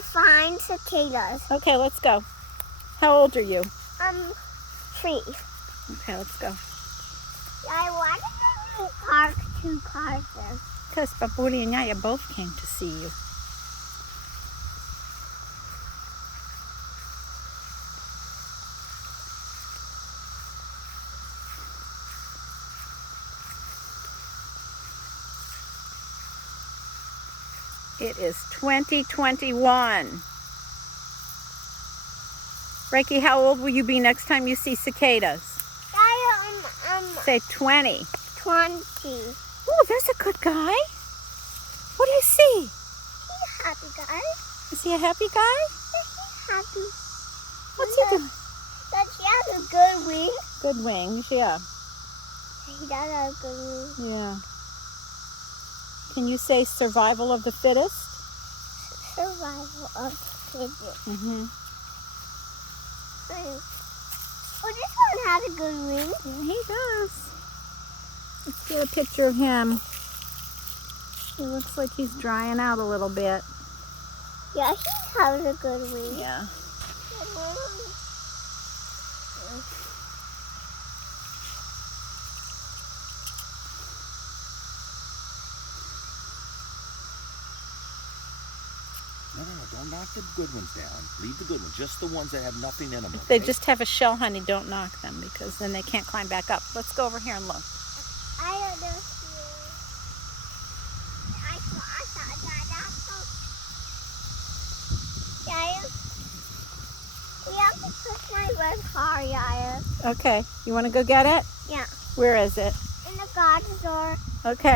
find cicadas. Okay, let's go. How old are you? 3. Okay, let's go. Why did we park 2 cars there? Because Papuri and Yaya both came to see you. It is 2021. Reiki, how old will you be next time you see cicadas? Say 20. 20. Oh, there's a good guy. What do you see? He's a happy guy. Is he a happy guy? He's happy. What's he doing? Does he have a good wing? Good wings, yeah. He does have a good wing. Yeah. Can you say survival of the fittest? Survival of the fittest. Mm-hmm. Oh, this one has a good wing. Yeah, he does. Let's get a picture of him. He looks like he's drying out a little bit. Yeah, he has a good wing. Yeah. No, don't knock the good ones down. Leave the good ones, just the ones that have nothing in them. If Okay? they just have a shell, honey, don't knock them because then they can't climb back up. Let's go over here and look. I don't know. I saw that. Yaya, we have to push my red car, Yaya. Okay, you want to go get it? Yeah. Where is it? In the garage door. Okay.